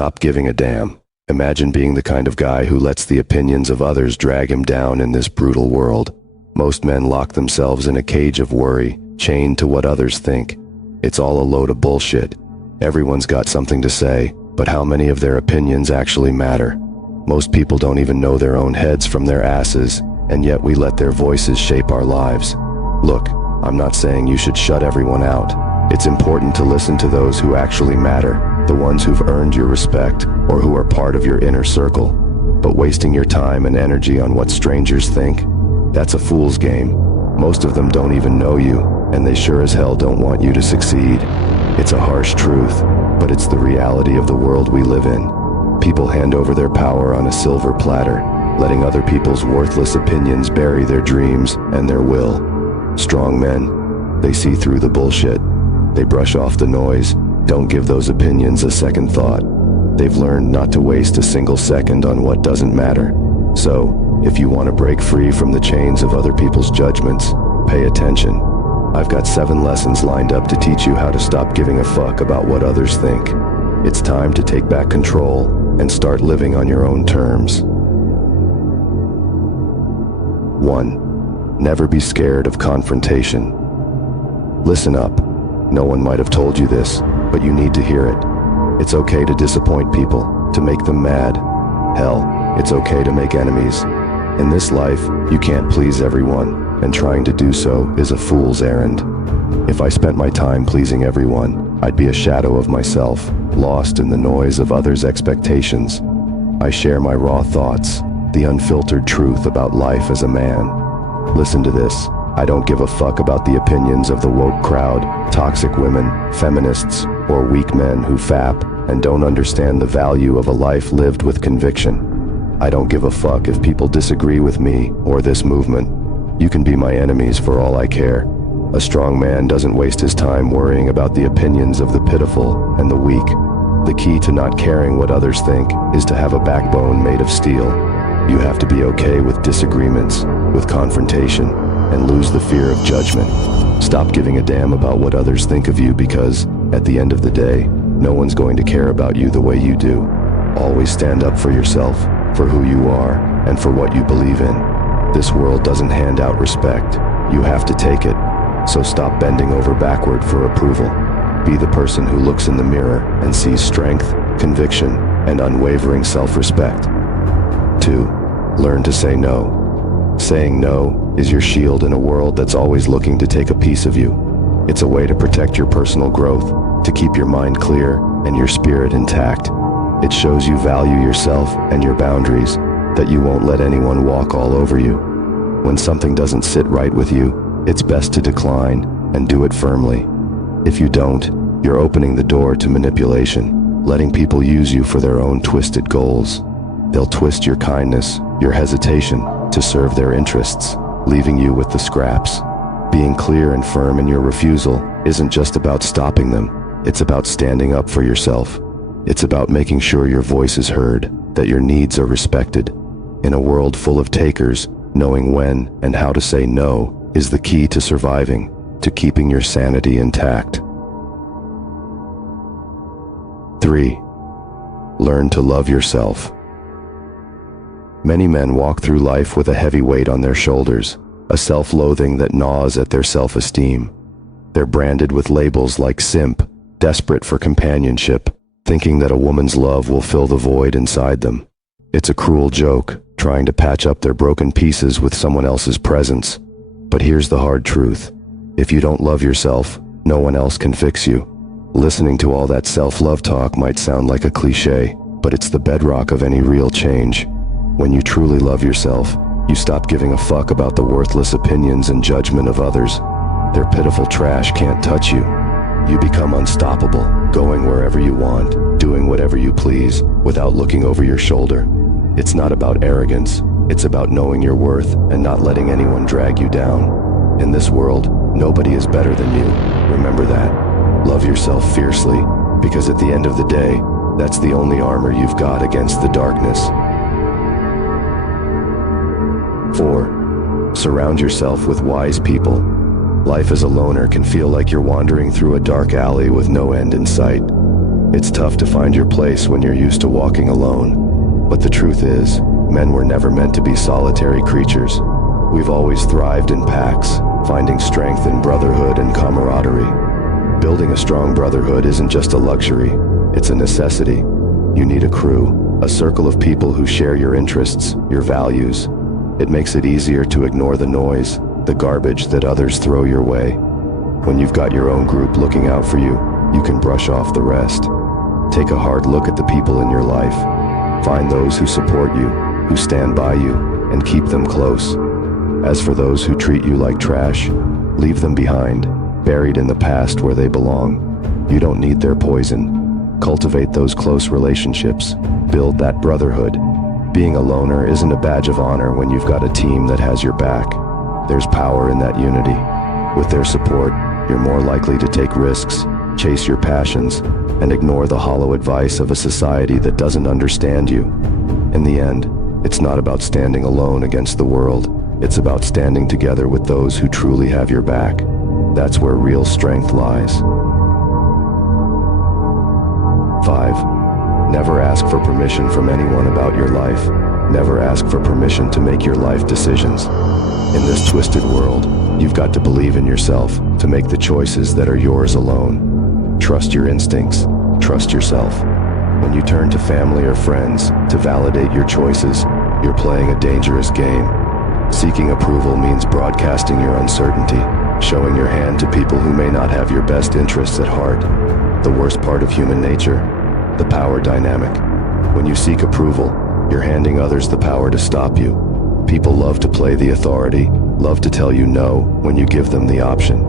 Stop giving a damn. Imagine being the kind of guy who lets the opinions of others drag him down in this brutal world. Most men lock themselves in a cage of worry, chained to what others think. It's all a load of bullshit. Everyone's got something to say, but how many of their opinions actually matter? Most people don't even know their own heads from their asses, and yet we let their voices shape our lives. Look, I'm not saying you should shut everyone out. It's important to listen to those who actually matter, the ones who've earned your respect or who are part of your inner circle. But wasting your time and energy on what strangers think, that's a fool's game. Most of them don't even know you, and they sure as hell don't want you to succeed. It's a harsh truth, but it's the reality of the world we live in. People hand over their power on a silver platter, letting other people's worthless opinions bury their dreams and their will. Strong men, they see through the bullshit. They brush off the noise, don't give those opinions a second thought. They've learned not to waste a single second on what doesn't matter. So, if you want to break free from the chains of other people's judgments, pay attention. I've got 7 lessons lined up to teach you how to stop giving a fuck about what others think. It's time to take back control and start living on your own terms. 1. Never be scared of confrontation. Listen up. No one might have told you this, but you need to hear it. It's okay to disappoint people, to make them mad. Hell, it's okay to make enemies. In this life, you can't please everyone, and trying to do so is a fool's errand. If I spent my time pleasing everyone, I'd be a shadow of myself, lost in the noise of others' expectations. I share my raw thoughts, the unfiltered truth about life as a man. Listen to this. I don't give a fuck about the opinions of the woke crowd, toxic women, feminists, or weak men who fap and don't understand the value of a life lived with conviction. I don't give a fuck if people disagree with me or this movement. You can be my enemies for all I care. A strong man doesn't waste his time worrying about the opinions of the pitiful and the weak. The key to not caring what others think is to have a backbone made of steel. You have to be okay with disagreements, with confrontation, and lose the fear of judgment. Stop giving a damn about what others think of you because, at the end of the day, no one's going to care about you the way you do. Always stand up for yourself, for who you are, and for what you believe in. This world doesn't hand out respect. You have to take it. So stop bending over backward for approval. Be the person who looks in the mirror and sees strength, conviction, and unwavering self-respect. 2. Learn to say no. Saying no is your shield in a world that's always looking to take a piece of you. It's a way to protect your personal growth, to keep your mind clear and your spirit intact. It shows you value yourself and your boundaries, that you won't let anyone walk all over you. When something doesn't sit right with you, it's best to decline and do it firmly. If you don't, you're opening the door to manipulation, letting people use you for their own twisted goals. They'll twist your kindness, your hesitation, to serve their interests, leaving you with the scraps. Being clear and firm in your refusal isn't just about stopping them, it's about standing up for yourself. It's about making sure your voice is heard, that your needs are respected. In a world full of takers, knowing when and how to say no is the key to surviving, to keeping your sanity intact. 3. Learn to love yourself. Many men walk through life with a heavy weight on their shoulders, a self-loathing that gnaws at their self-esteem. They're branded with labels like simp, desperate for companionship, thinking that a woman's love will fill the void inside them. It's a cruel joke, trying to patch up their broken pieces with someone else's presence. But here's the hard truth. If you don't love yourself, no one else can fix you. Listening to all that self-love talk might sound like a cliche, but it's the bedrock of any real change. When you truly love yourself, you stop giving a fuck about the worthless opinions and judgment of others. Their pitiful trash can't touch you. You become unstoppable, going wherever you want, doing whatever you please, without looking over your shoulder. It's not about arrogance, it's about knowing your worth and not letting anyone drag you down. In this world, nobody is better than you. Remember that. Love yourself fiercely, because at the end of the day, that's the only armor you've got against the darkness. 4. Surround yourself with wise people. Life as a loner can feel like you're wandering through a dark alley with no end in sight. It's tough to find your place when you're used to walking alone. But the truth is, men were never meant to be solitary creatures. We've always thrived in packs, finding strength in brotherhood and camaraderie. Building a strong brotherhood isn't just a luxury, it's a necessity. You need a crew, a circle of people who share your interests, your values. It makes it easier to ignore the noise, the garbage that others throw your way. When you've got your own group looking out for you, you can brush off the rest. Take a hard look at the people in your life. Find those who support you, who stand by you, and keep them close. As for those who treat you like trash, leave them behind, buried in the past where they belong. You don't need their poison. Cultivate those close relationships. Build that brotherhood. Being a loner isn't a badge of honor when you've got a team that has your back. There's power in that unity. With their support, you're more likely to take risks, chase your passions, and ignore the hollow advice of a society that doesn't understand you. In the end, it's not about standing alone against the world. It's about standing together with those who truly have your back. That's where real strength lies. 5. Never ask for permission from anyone about your life. Never ask for permission to make your life decisions. In this twisted world, you've got to believe in yourself to make the choices that are yours alone. Trust your instincts. Trust yourself. When you turn to family or friends to validate your choices, you're playing a dangerous game. Seeking approval means broadcasting your uncertainty, showing your hand to people who may not have your best interests at heart. The worst part of human nature, the power dynamic. When you seek approval, you're handing others the power to stop you. People love to play the authority, love to tell you no when you give them the option.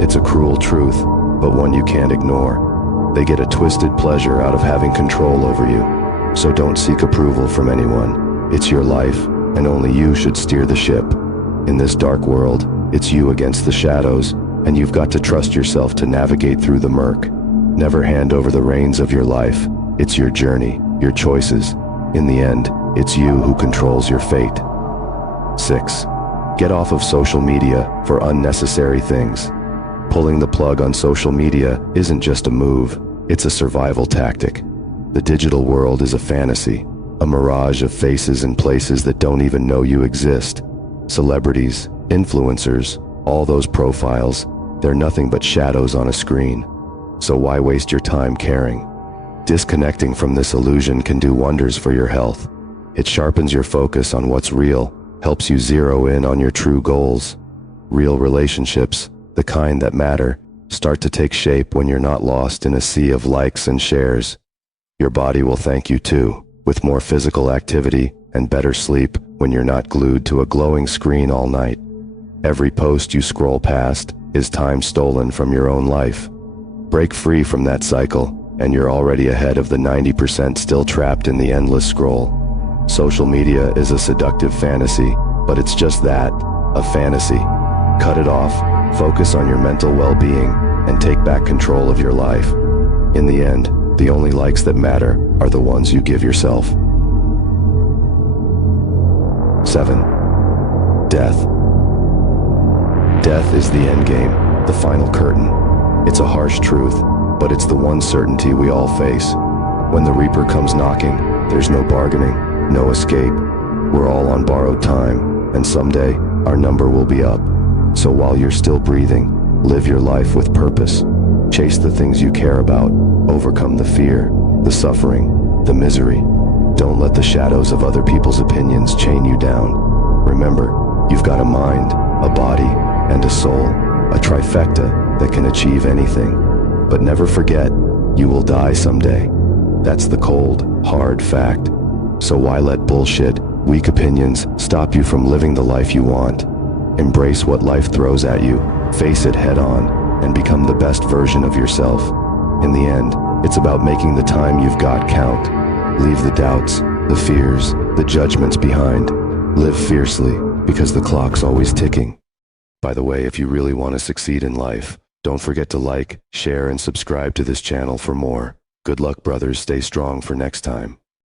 It's a cruel truth, but one you can't ignore. They get a twisted pleasure out of having control over you. So don't seek approval from anyone. It's your life, and only you should steer the ship. In this dark world, it's you against the shadows, and you've got to trust yourself to navigate through the murk. Never hand over the reins of your life. It's your journey, your choices. In the end, it's you who controls your fate. 6. Get off of social media for unnecessary things. Pulling the plug on social media isn't just a move, it's a survival tactic. The digital world is a fantasy, a mirage of faces and places that don't even know you exist. Celebrities, influencers, all those profiles, they're nothing but shadows on a screen. So why waste your time caring? Disconnecting from this illusion can do wonders for your health. It sharpens your focus on what's real, helps you zero in on your true goals. Real relationships, the kind that matter, start to take shape when you're not lost in a sea of likes and shares. Your body will thank you too, with more physical activity and better sleep when you're not glued to a glowing screen all night. Every post you scroll past is time stolen from your own life. Break free from that cycle, and you're already ahead of the 90% still trapped in the endless scroll. Social media is a seductive fantasy, but it's just that, a fantasy. Cut it off, focus on your mental well-being, and take back control of your life. In the end, the only likes that matter are the ones you give yourself. 7. Death. Death is the end game, the final curtain. It's a harsh truth, but it's the one certainty we all face. When the Reaper comes knocking, there's no bargaining, no escape. We're all on borrowed time, and someday, our number will be up. So while you're still breathing, live your life with purpose. Chase the things you care about. Overcome the fear, the suffering, the misery. Don't let the shadows of other people's opinions chain you down. Remember, you've got a mind, a body, and a soul, a trifecta that can achieve anything. But never forget, you will die someday. That's the cold, hard fact. So why let bullshit, weak opinions stop you from living the life you want? Embrace what life throws at you, face it head on, and become the best version of yourself. In the end, it's about making the time you've got count. Leave the doubts, the fears, the judgments behind. Live fiercely, because the clock's always ticking. By the way, if you really want to succeed in life, don't forget to like, share, and subscribe to this channel for more. Good luck, brothers. Stay strong for next time.